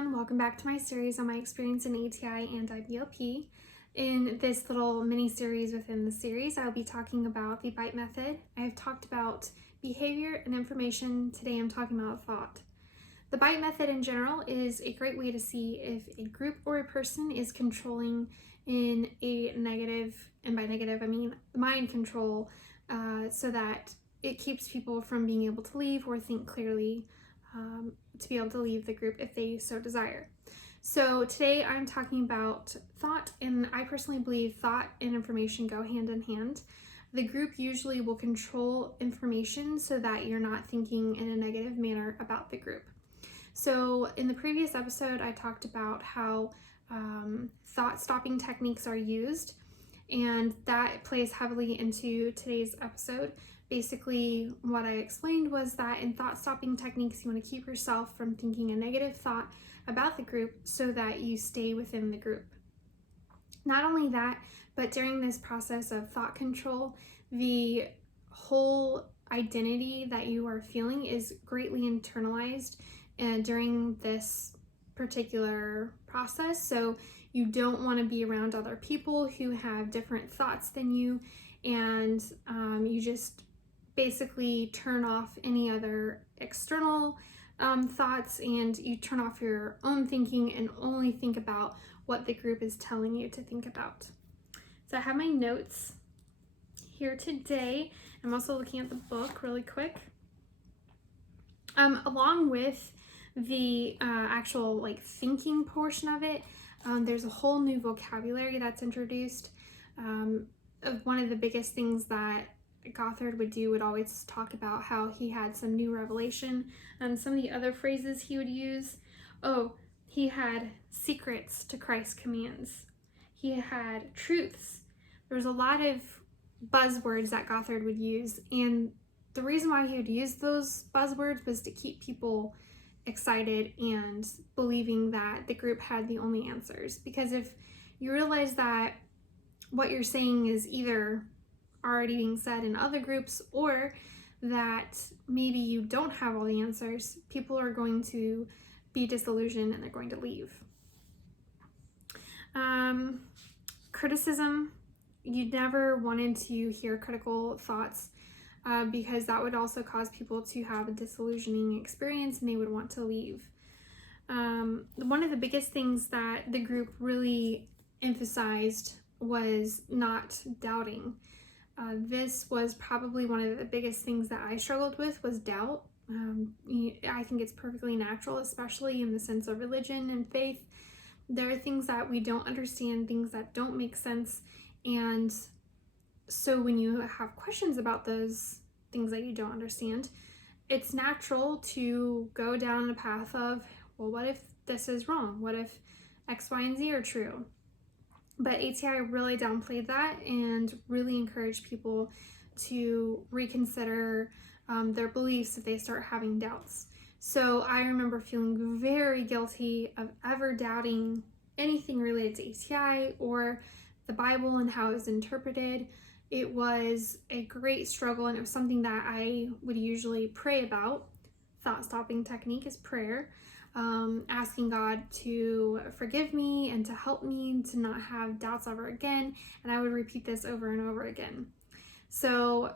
everyone, welcome back to my series on my experience in ATI and IBLP. In this little mini series within the series, I'll be talking about the BITE method. I have talked about behavior and information. Today I'm talking about thought. The BITE method in general is a great way to see if a group or a person is controlling in a negative, and by negative I mean mind control, so that it keeps people from being able to leave or think clearly, to be able to leave the group if they so desire. So today I'm talking about thought, and I personally believe thought and information go hand in hand. The group usually will control information so that you're not thinking in a negative manner about the group. So in the previous episode, I talked about how thought-stopping techniques are used, and that plays heavily into today's episode. Basically, what I explained was that in thought-stopping techniques, you want to keep yourself from thinking a negative thought about the group so that you stay within the group. Not only that, but during this process of thought control, the whole identity that you are feeling is greatly internalized during this particular process. So you don't want to be around other people who have different thoughts than you, and you just basically turn off any other external thoughts, and you turn off your own thinking and only think about what the group is telling you to think about. So I have my notes here today. I'm also looking at the book really quick. Along with the actual thinking portion of it, there's a whole new vocabulary that's introduced. One of the biggest things that Gothard would always talk about how he had some new revelation. Some of the other phrases he would use, he had secrets to Christ's commands. He had truths. There was a lot of buzzwords that Gothard would use, and the reason why he would use those buzzwords was to keep people excited and believing that the group had the only answers. Because if you realize that what you're saying is either already being said in other groups, or that maybe you don't have all the answers, people are going to be disillusioned and they're going to leave. Criticism, you never wanted to hear critical thoughts because that would also cause people to have a disillusioning experience and they would want to leave. One of the biggest things that the group really emphasized was not doubting. This was probably one of the biggest things that I struggled with, was doubt. I think it's perfectly natural, especially in the sense of religion and faith. There are things that we don't understand, things that don't make sense, and so when you have questions about those things that you don't understand, it's natural to go down a path of, well, what if this is wrong? What if X, Y, and Z are true? But ATI really downplayed that and really encouraged people to reconsider their beliefs if they start having doubts. So I remember feeling very guilty of ever doubting anything related to ATI or the Bible and how it was interpreted. It was a great struggle, and it was something that I would usually pray about. Thought-stopping technique is prayer. Asking God to forgive me and to help me to not have doubts ever again, and I would repeat this over and over again. So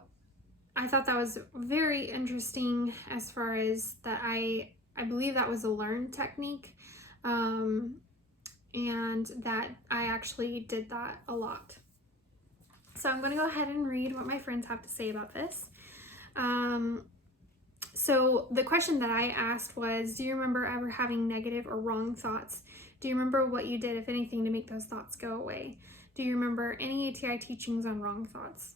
I thought that was very interesting, as far as that I believe that was a learned technique, and that I actually did that a lot. So I'm going to go ahead and read what my friends have to say about this. So the question that I asked was, do you remember ever having negative or wrong thoughts? Do you remember what you did, if anything, to make those thoughts go away? Do you remember any ATI teachings on wrong thoughts?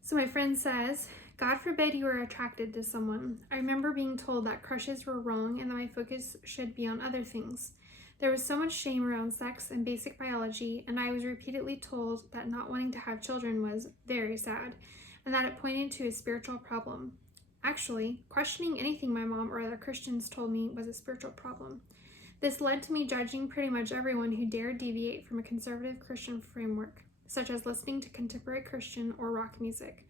So my friend says, God forbid you were attracted to someone. I remember being told that crushes were wrong and that my focus should be on other things. There was so much shame around sex and basic biology, and I was repeatedly told that not wanting to have children was very sad, and that it pointed to a spiritual problem. Actually, questioning anything my mom or other Christians told me was a spiritual problem. This led to me judging pretty much everyone who dared deviate from a conservative Christian framework, such as listening to contemporary Christian or rock music.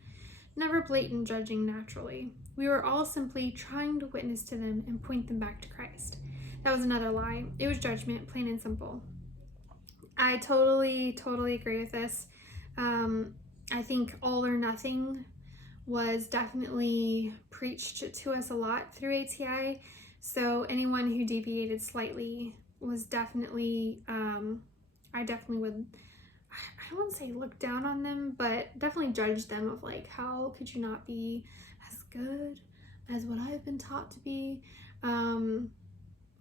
Never blatant judging naturally. We were all simply trying to witness to them and point them back to Christ. That was another lie. It was judgment, plain and simple. I totally agree with this. I think all or nothing was definitely preached to us a lot through ATI. So anyone who deviated slightly was definitely, I definitely would, I don't want to say look down on them, but definitely judge them of like, how could you not be as good as what I've been taught to be?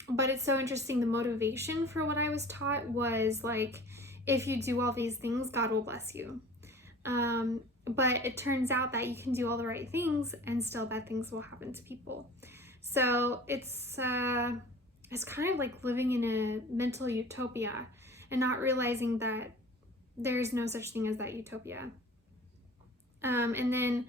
But it's so interesting. The motivation for what I was taught was like, if you do all these things, God will bless you. But it turns out that you can do all the right things and still bad things will happen to people. So it's kind of like living in a mental utopia and not realizing that there's no such thing as that utopia. And then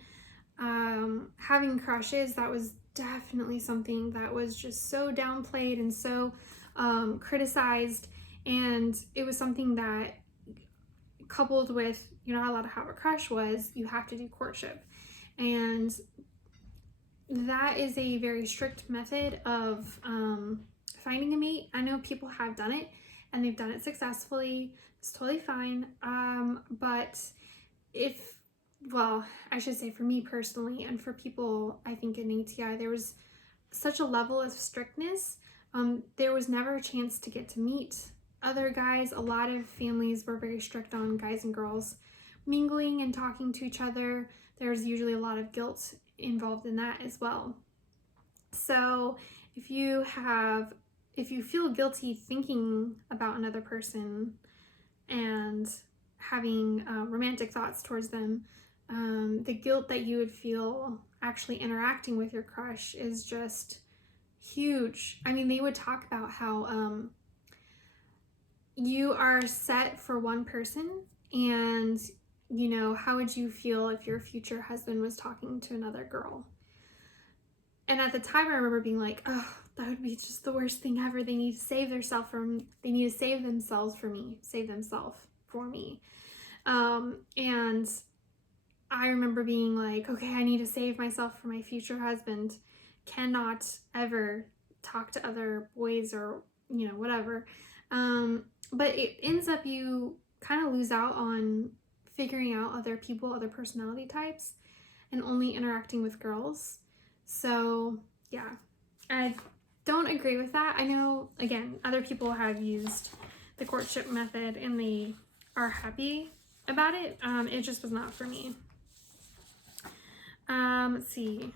having crushes, that was definitely something that was just so downplayed and so criticized. And it was something that, coupled with you're not allowed to have a crush, was you have to do courtship. And that is a very strict method of finding a mate. I know people have done it and they've done it successfully. It's totally fine. But I should say for me personally and for people, I think in ATI, there was such a level of strictness. There was never a chance to get to meet other guys. A lot of families were very strict on guys and girls mingling and talking to each other. There's usually a lot of guilt involved in that as well. So if you feel guilty thinking about another person and having romantic thoughts towards them, the guilt that you would feel actually interacting with your crush is just huge. I mean, they would talk about how you are set for one person, and how would you feel if your future husband was talking to another girl? And at the time, I remember being like, oh, that would be just the worst thing ever. They need to save themselves for me. And I remember being like, okay, I need to save myself for my future husband. Cannot ever talk to other boys or, whatever. But it ends up you kind of lose out on figuring out other people, other personality types, and only interacting with girls. So yeah, I don't agree with that. I know, again, other people have used the courtship method and they are happy about it. It just was not for me. Let's see.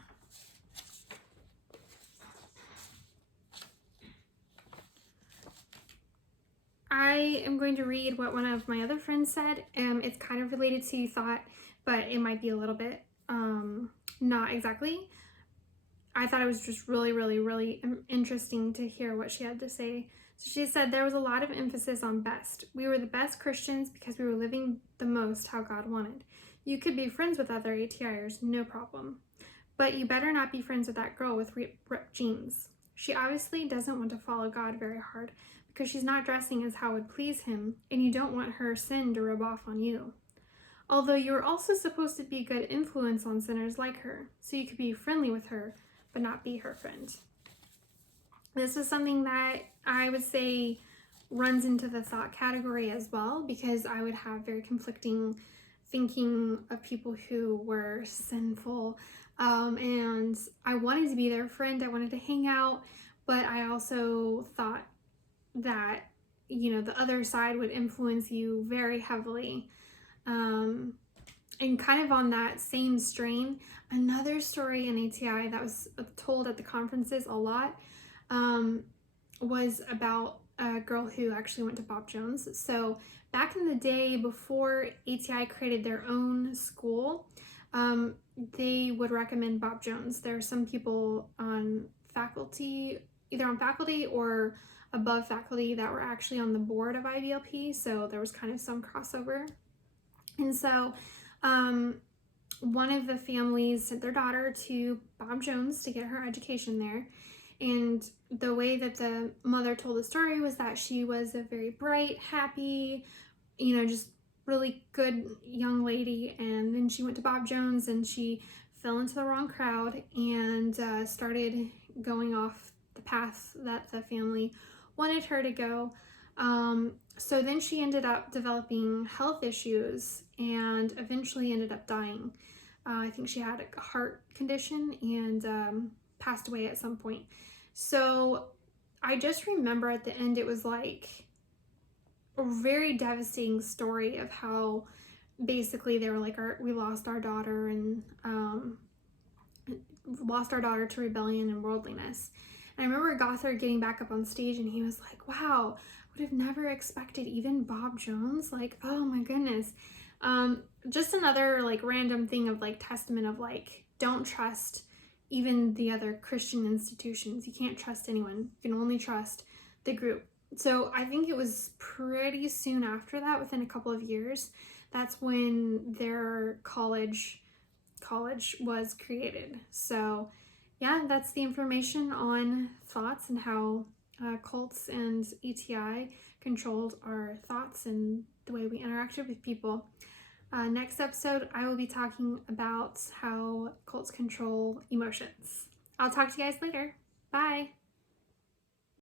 I am going to read what one of my other friends said. It's kind of related to thought, but it might be a little bit not exactly. I thought it was just really, really, really interesting to hear what she had to say. So she said, there was a lot of emphasis on best. We were the best Christians because we were living the most how God wanted. You could be friends with other ATIers, no problem. But you better not be friends with that girl with ripped jeans. She obviously doesn't want to follow God very hard because she's not dressing as how would please him, and you don't want her sin to rub off on you. Although you're also supposed to be a good influence on sinners like her, so you could be friendly with her, but not be her friend. This is something that I would say runs into the thought category as well, because I would have very conflicting thinking of people who were sinful, and I wanted to be their friend. I wanted to hang out, but I also thought that the other side would influence you very heavily. And kind of on that same strain, another story in ATI that was told at the conferences a lot was about a girl who actually went to Bob Jones. So back in the day, before ATI created their own school, they would recommend Bob Jones. There are some people on faculty, either on faculty or above faculty, that were actually on the board of IBLP, so there was kind of some crossover. And so one of the families sent their daughter to Bob Jones to get her education there. And the way that the mother told the story was that she was a very bright, happy, just really good young lady. And then she went to Bob Jones and she fell into the wrong crowd and started going off the path that the family wanted her to go. So then she ended up developing health issues and eventually ended up dying. I think she had a heart condition and passed away at some point. So I just remember at the end it was like a very devastating story of how basically they were like, we lost our daughter and lost our daughter to rebellion and worldliness. And I remember Gothard getting back up on stage and he was like, wow, would have never expected even Bob Jones. Like, oh my goodness. Just another like random thing of like testament of like, don't trust even the other Christian institutions. You can't trust anyone. You can only trust the group. So I think it was pretty soon after that, within a couple of years, that's when their college was created. So yeah, that's the information on thoughts and how cults and ATI controlled our thoughts and the way we interacted with people. Next episode, I will be talking about how cults control emotions. I'll talk to you guys later. Bye.